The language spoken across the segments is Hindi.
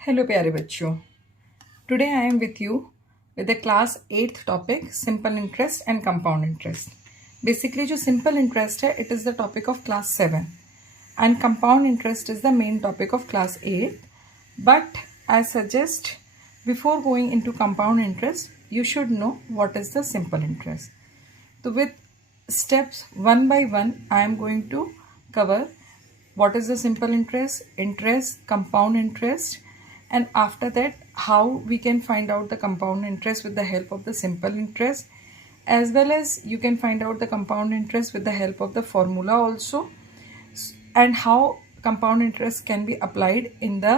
हेलो प्यारे बच्चों, today I am with you with the class 8th topic simple interest and compound interest. Basically जो सिंपल इंटरेस्ट है it is the topic of class 7 and compound interest is the main topic of class 8। But I suggest before going into compound interest you should know what is the simple interest. तो with steps one by one I am going to cover what is the simple interest, compound interest, and after that how we can find out the compound interest with the help of the simple interest, as well as you can find out the compound interest with the help of the formula also, and how compound interest can be applied in the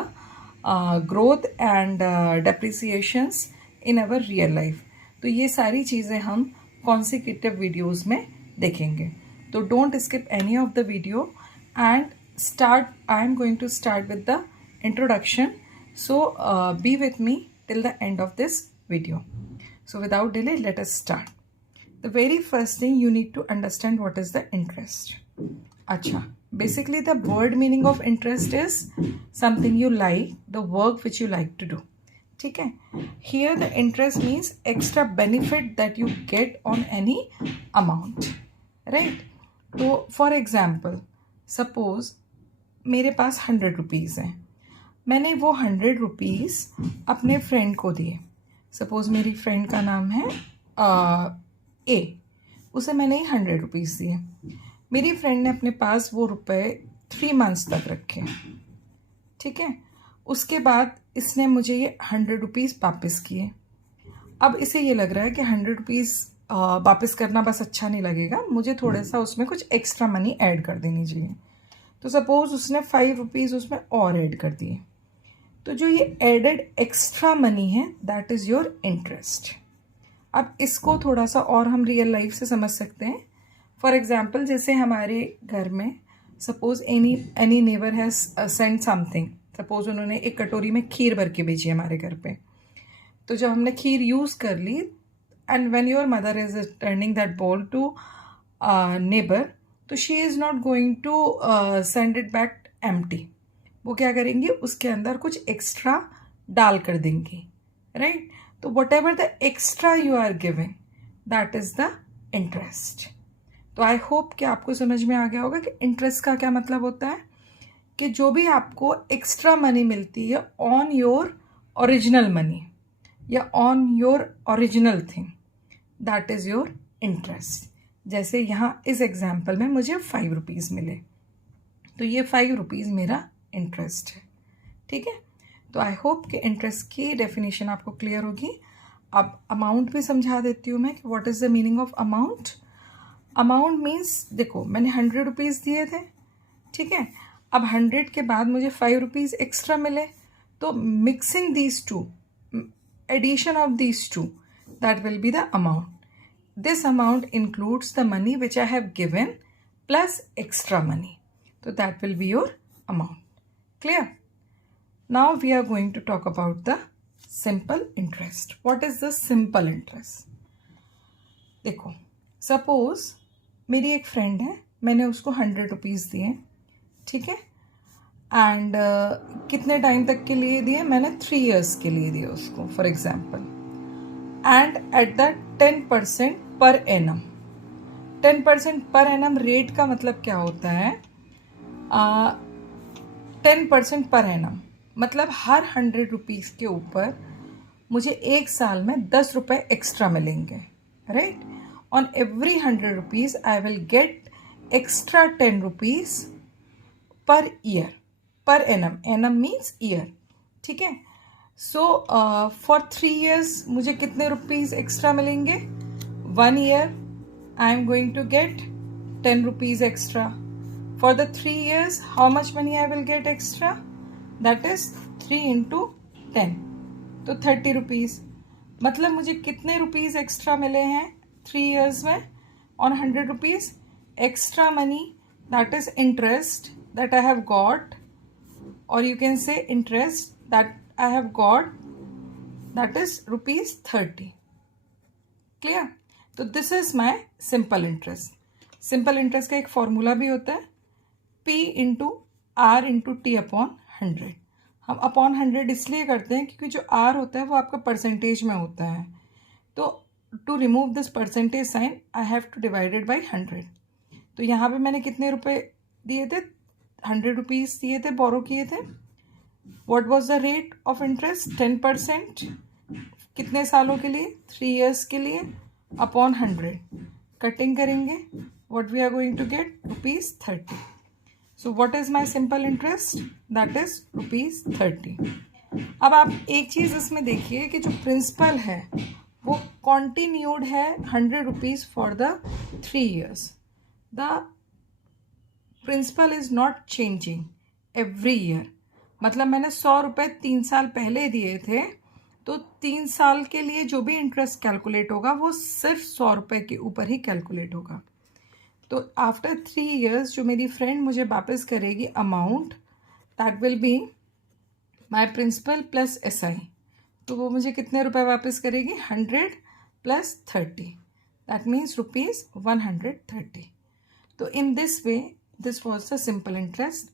growth and depreciations in our real life। तो ये सारी चीज़ें हम consecutive वीडियोज़ में देखेंगे। तो don't skip any of the video and start. I am going to start with the introduction, so be with me till the end of this video. So without delay let us start. The very first thing you need to understand what is the interest. अच्छा, basically the word meaning of interest is something you like, the work which you like to do. ठीक है, here the interest means extra benefit that you get on any amount, right? तो फॉर एग्जाम्पल सपोज मेरे पास 100 रुपीज़ हैं, मैंने वो 100 रुपीज़ अपने फ्रेंड को दिए। सपोज मेरी फ्रेंड का नाम है ए, उसे मैंने 100 रुपीज़ दिए। मेरी फ्रेंड ने अपने पास वो रुपए 3 मंथ्स तक रखे। ठीक है, उसके बाद इसने मुझे ये 100 रुपीज़ वापस किए। अब इसे ये लग रहा है कि 100 रुपीज़ वापस करना बस अच्छा नहीं लगेगा, मुझे थोड़ा सा उसमें कुछ एक्स्ट्रा मनी ऐड कर देनी चाहिए। तो सपोज़ उसने 5 रुपीज़ उसमें और ऐड कर दिए। तो जो ये एडेड एक्स्ट्रा मनी है दैट इज़ योर इंटरेस्ट। अब इसको थोड़ा सा और हम रियल लाइफ से समझ सकते हैं। फॉर एग्जाम्पल, जैसे हमारे घर में suppose any neighbour has send something. Suppose उन्होंने एक कटोरी में खीर भर के भेजी हमारे घर पे। तो जब हमने खीर यूज़ कर ली and when your mother is turning that bowl to neighbour, तो she is not going to send it back empty. वो क्या करेंगी, उसके अंदर कुछ एक्स्ट्रा डाल कर देंगी, राइट? तो whatever the extra you are giving that is the interest. तो आई होप कि आपको समझ में आ गया होगा कि इंटरेस्ट का क्या मतलब होता है, कि जो भी आपको एक्स्ट्रा मनी मिलती है ऑन योर ओरिजिनल मनी या on your original thing, that is your interest. जैसे यहाँ इस एग्जाम्पल में मुझे 5 रुपीज़ मिले, तो ये 5 रुपीज़ मेरा इंटरेस्ट है। ठीक है, तो आई होप कि इंटरेस्ट की डेफिनेशन आपको क्लियर होगी। अब अमाउंट भी समझा देती हूँ मैं कि what is the meaning of amount. Amount means, देखो मैंने 100 रुपीज़ दिए थे, ठीक है, अब 100 के बाद मुझे 5 रुपीज़ एक्स्ट्रा मिले। तो mixing these two, addition of these two, that will be the amount. This amount includes the money which I have given plus extra money, तो that will be your amount. Clear? Now we are going to talk about the simple interest. What is the simple interest? देखो, सपोज मेरी एक फ्रेंड है, मैंने उसको 100 रुपीज़ दिए, ठीक है, एंड कितने टाइम तक के लिए दिए? मैंने 3 years के लिए दिए उसको, for example, and at the 10% पर एनम। 10% पर एनम रेट का मतलब क्या होता है? 10% पर एनम मतलब हर 100 रुपीज़ के ऊपर मुझे 1 साल में 10 रुपये एक्स्ट्रा मिलेंगे, right? On every 100 rupees I will get extra 10 rupees per year. Per annum, annum means year, ठीक है। सो फॉर 3 years मुझे कितने रुपीज़ एक्स्ट्रा मिलेंगे? 1 year I am going to get 10 rupees extra. For the 3 years how much money I will get extra? That is 3 into 10, तो 30 रुपीज़। मतलब मुझे कितने रुपीज़ एक्स्ट्रा मिले हैं 3 years में on 100 rupees? Extra money, that is interest that I have got, or you can say interest that I have got, that is rupees 30. Clear? तो this is my simple interest. Simple interest का एक फॉर्मूला भी होता है, P into R into T upon 100. हम अपॉन 100 इसलिए करते हैं क्योंकि जो आर होता है वो आपका परसेंटेज में होता है। तो to remove this percentage sign I have to divided by 100। तो यहाँ पे मैंने कितने रुपए दिए थे, 100 रुपीज़ दिए थे, बोरो किए थे। What was the rate of interest, 10%। कितने सालों के लिए, 3 years के लिए, अपॉन 100। कटिंग करेंगे, what we are going to get, ₹30। So what is my simple interest, that is ₹30। अब आप एक चीज़ इसमें देखिए कि जो प्रिंसिपल है वो कॉन्टिन्यूड है 100 rupees for the 3 years। The principal is not changing every year. मतलब मैंने 100 रुपये 3 साल पहले दिए थे, तो 3 साल के लिए जो भी इंटरेस्ट कैलकुलेट होगा वो सिर्फ 100 रुपये के ऊपर ही कैलकुलेट होगा। तो आफ्टर 3 years जो मेरी फ्रेंड मुझे वापस करेगी amount, that will be my principal plus SI। तो वो मुझे कितने रुपए वापस करेगी, 100 प्लस 30, दैट मीन्स ₹130। तो in this way this was the simple interest.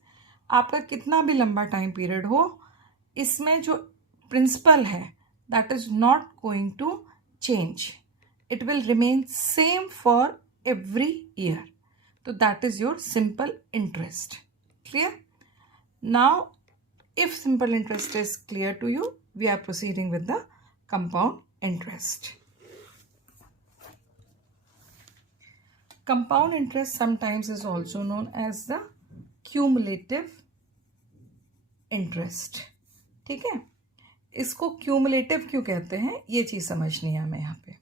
आपका कितना भी लंबा टाइम पीरियड हो, इसमें जो प्रिंसिपल है that is not going to change, it will remain same for every year. तो that is your simple interest. Clear? Now if simple interest is clear to you, we are proceeding with the compound interest. Compound interest sometimes is also known as the cumulative interest. ठीक है, इसको क्यूमुलेटिव क्यों कहते हैं ये चीज़ समझनी है हमें यहाँ पे।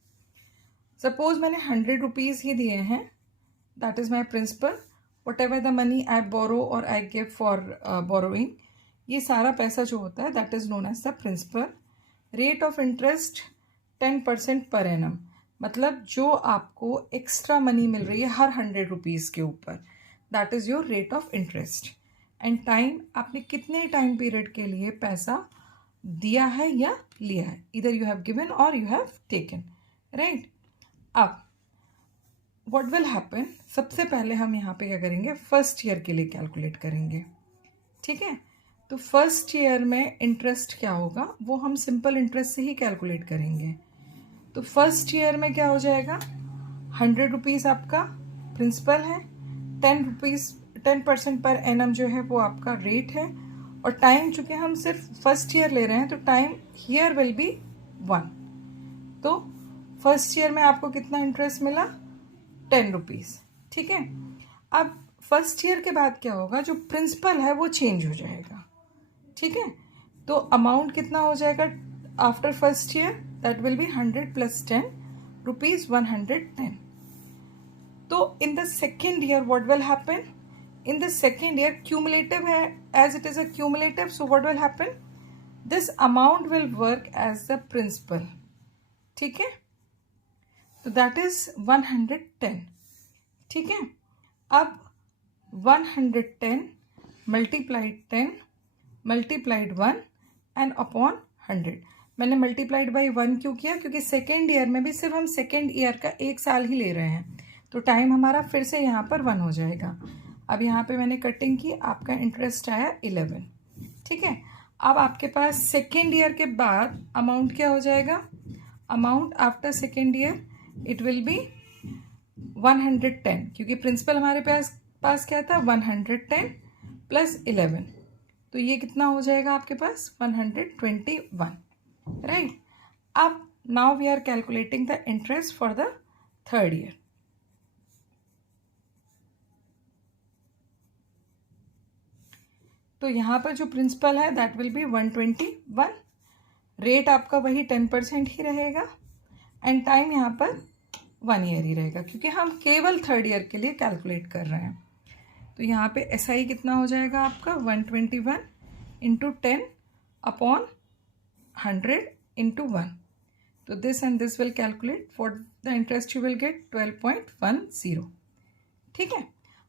सपोज मैंने 100 रुपीज़ ही दिए हैं, that is my principal. Whatever the money I borrow और आई गिव फॉर बोरोइंग, ये सारा पैसा जो होता है that is known as the principal. Rate of interest 10% पर एनम, मतलब जो आपको एक्स्ट्रा मनी मिल रही है हर 100 रुपीज़ के ऊपर, that is your rate of interest. And time, आपने कितने टाइम पीरियड के लिए पैसा दिया है या लिया है, इधर यू हैव गिवन और यू हैव टेकन, राइट। अब व्हाट विल हैपन, सबसे पहले हम यहाँ पे क्या करेंगे, फर्स्ट ईयर के लिए कैलकुलेट करेंगे। ठीक है, तो फर्स्ट ईयर में इंटरेस्ट क्या होगा वो हम सिंपल इंटरेस्ट से ही कैलकुलेट करेंगे। तो फर्स्ट ईयर में क्या हो जाएगा, 100 रुपीज़ आपका प्रिंसिपल है, 10% पर एनम जो है वो आपका रेट है, और टाइम चूंकि हम सिर्फ फर्स्ट ईयर ले रहे हैं तो टाइम हियर विल बी 1। तो फर्स्ट ईयर में आपको कितना इंटरेस्ट मिला, 10 रुपीज़। ठीक है, अब फर्स्ट ईयर के बाद क्या होगा, जो प्रिंसिपल है वो चेंज हो जाएगा। ठीक है, तो अमाउंट कितना हो जाएगा after first year, that will be 100 plus 10 rupees 110। तो in the second year what will happen, in the second year cumulative है, as it is a cumulative, so what will happen, this amount will work as the principal. ठीक है, तो दैट इज 110। ठीक है, अब 110 मल्टीप्लाइड 10 मल्टीप्लाइड 1 एंड अपॉन 100। मैंने मल्टीप्लाइड बाई 1 क्यों किया, क्योंकि सेकेंड ईयर में भी सिर्फ हम सेकेंड ईयर का 1 साल ही ले रहे हैं, तो टाइम हमारा फिर से यहाँ पर 1 हो जाएगा। अब यहाँ पे मैंने कटिंग की, आपका इंटरेस्ट आया 11। ठीक है, अब आपके पास सेकेंड ईयर के बाद अमाउंट क्या हो जाएगा, amount after second year it will be 110, क्योंकि प्रिंसिपल हमारे पास क्या था, 110 प्लस 11, तो ये कितना हो जाएगा आपके पास, 121, राइट। अब now we are calculating the interest for the third year. तो यहाँ पर जो प्रिंसिपल है दैट विल बी 121, रेट आपका वही 10% ही रहेगा, एंड टाइम यहाँ पर 1 ईयर ही रहेगा, क्योंकि हम केवल थर्ड ईयर के लिए कैलकुलेट कर रहे हैं। तो यहाँ पे SI कितना हो जाएगा आपका, 121 इंटू 10 अपॉन 100 इंटू 1। तो this and this will calculate, for the interest you will get 12.10। ठीक है,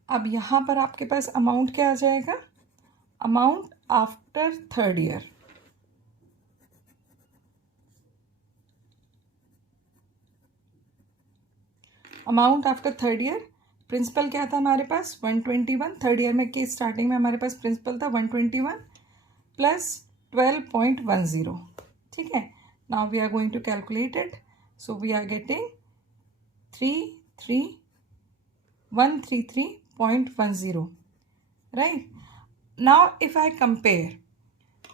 अब यहाँ पर आपके पास अमाउंट क्या आ जाएगा, amount after third year, amount after third year, principal क्या था हमारे पास 121, थर्ड ईयर में की स्टार्टिंग में हमारे पास प्रिंसिपल था 121 प्लस 12.10. ठीक है. Now we are going to calculate it. So we are getting 133.10. Right. Now if I compare,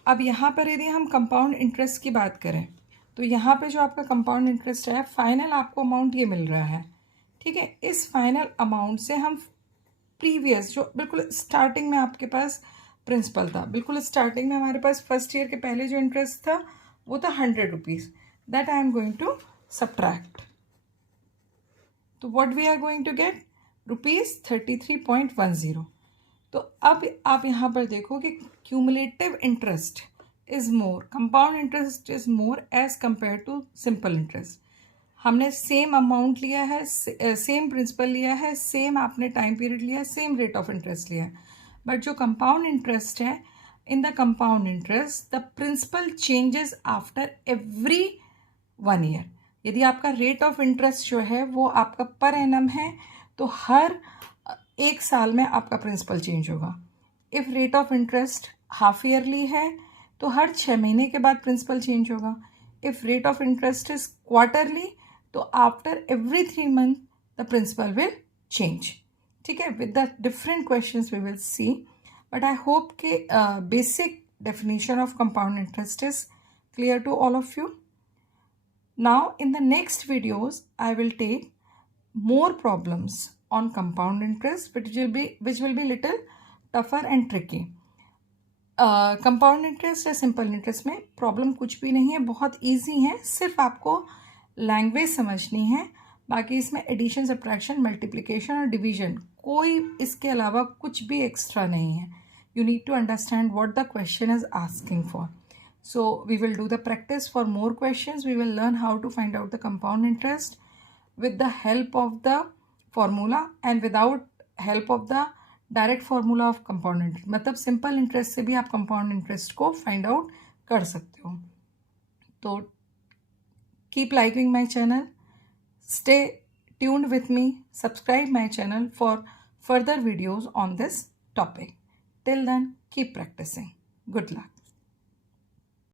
अब यहाँ पर यदि हम कंपाउंड इंटरेस्ट की बात करें तो यहाँ पे जो आपका कंपाउंड इंटरेस्ट है, फाइनल आपको अमाउंट ये मिल रहा है. ठीक है. इस फाइनल अमाउंट से हम प्रीवियस जो बिल्कुल स्टार्टिंग में आपके पास प्रिंसिपल था, बिल्कुल स्टार्टिंग में हमारे पास फर्स्ट ईयर के पहले जो इंटरेस्ट था वो था 100 rupees. That I am going to subtract. तो what we are going to get ₹33.10. तो अब आप यहाँ पर देखो कि cumulative interest is more, compound interest is more as compare to simple interest. हमने सेम अमाउंट लिया है, सेम प्रिंसिपल लिया है, सेम आपने टाइम पीरियड लिया है, सेम रेट ऑफ इंटरेस्ट लिया है. बट जो कंपाउंड इंटरेस्ट है, in the compound interest the principal changes after every 1 year. यदि आपका रेट ऑफ इंटरेस्ट जो है वो आपका पर एनम है तो हर 1 साल में आपका प्रिंसिपल चेंज होगा. If rate of interest half yearly है तो हर 6 महीने के बाद प्रिंसिपल चेंज होगा. If rate of interest is quarterly तो after every 3 month the principal will change. ठीक है. With the different questions we will see, but I hope कि basic definition of compound interest is clear to all of you. Now in the next videos I will take more problems on compound interest which will be little tougher and tricky. Compound interest या सिंपल इंटरेस्ट में प्रॉब्लम कुछ भी नहीं है, बहुत इजी है. सिर्फ आपको लैंग्वेज समझनी है. बाकी इसमें एडिशन, सब्ट्रैक्शन, मल्टीप्लिकेशन और डिवीजन, कोई इसके अलावा कुछ भी एक्स्ट्रा नहीं है. You need to understand what the question is asking for. So we will do the practice for more questions. We will learn how to find out the compound interest with the help of the formula and without help of the direct formula of compound interest. मतलब सिंपल इंटरेस्ट से भी आप कंपाउंड इंटरेस्ट को फाइंड आउट कर सकते हो. तो keep liking my channel, stay tuned with me, subscribe my channel for further videos on this topic. Till then keep practicing. Good luck.